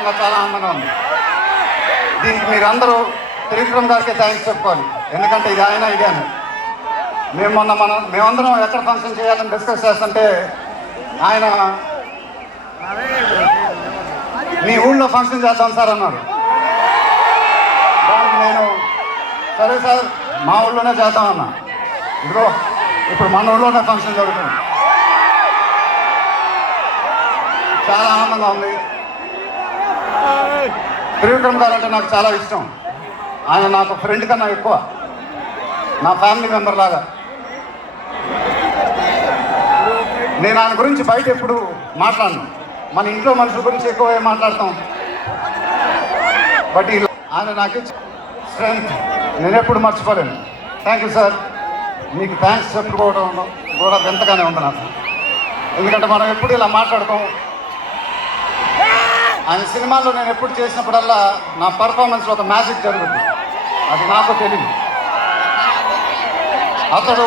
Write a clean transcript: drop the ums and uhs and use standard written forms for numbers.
పరంగా చాలా ఆనందంగా ఉంది. దీనికి మీరందరూ త్రివిక్రమ్ గారికి థ్యాంక్స్ చెప్పుకోవాలి. ఎందుకంటే ఇది ఆయన ఇదేను. మేమందరం ఎక్కడ ఫంక్షన్ చేయాలని డిస్కస్ చేస్తుంటే ఆయన మీ ఊళ్ళో ఫంక్షన్ చేద్దాం సార్ అన్నారు. దానికి నేను సరే సార్ మా ఊళ్ళోనే చేద్దామన్నా. ఇప్పుడు మన ఊళ్ళోనే ఫంక్షన్ జరుగుతుంది. చాలా ఆనందంగా ఉంది. త్రివిక్రమ్ గారు అంటే నాకు చాలా ఇష్టం. ఆయన నాకు ఫ్రెండ్ కన్నా ఎక్కువ, నా ఫ్యామిలీ మెంబర్ లాగా. నేను ఆయన గురించి బయట ఎప్పుడు మాట్లాడను. మన ఇంట్లో మనుషుల గురించి ఎక్కువ మాట్లాడతాం. బట్ ఆయన నాకు స్ట్రెంగ్త్ నేను ఎప్పుడు మర్చిపోలేను. Thank you sir. మీకు థ్యాంక్స్ చెప్పుకోవడం కూడా ఎంతగానే ఉంది నాకు. ఎందుకంటే మనం ఎప్పుడు ఇలా మాట్లాడతాం. ఆయన సినిమాల్లో నేను ఎప్పుడు చేసినప్పుడల్లా నా పర్ఫార్మెన్స్లో ఒక మ్యాజిక్ జరుగుతుంది. అది నాకు తెలియదు. అతడు